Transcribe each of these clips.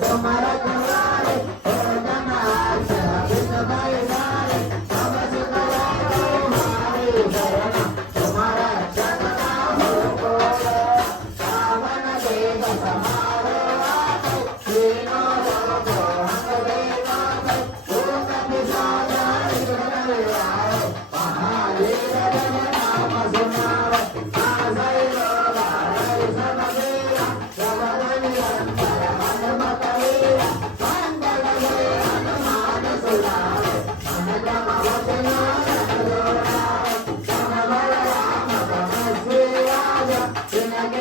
tomara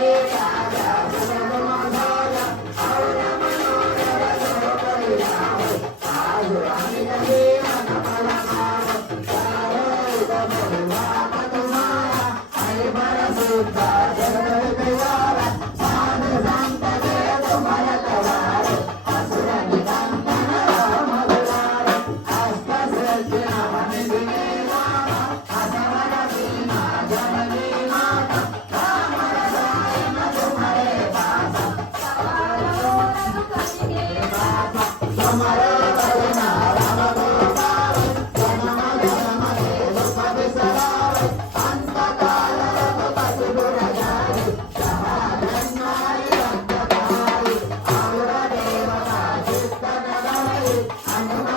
Beijo. amor.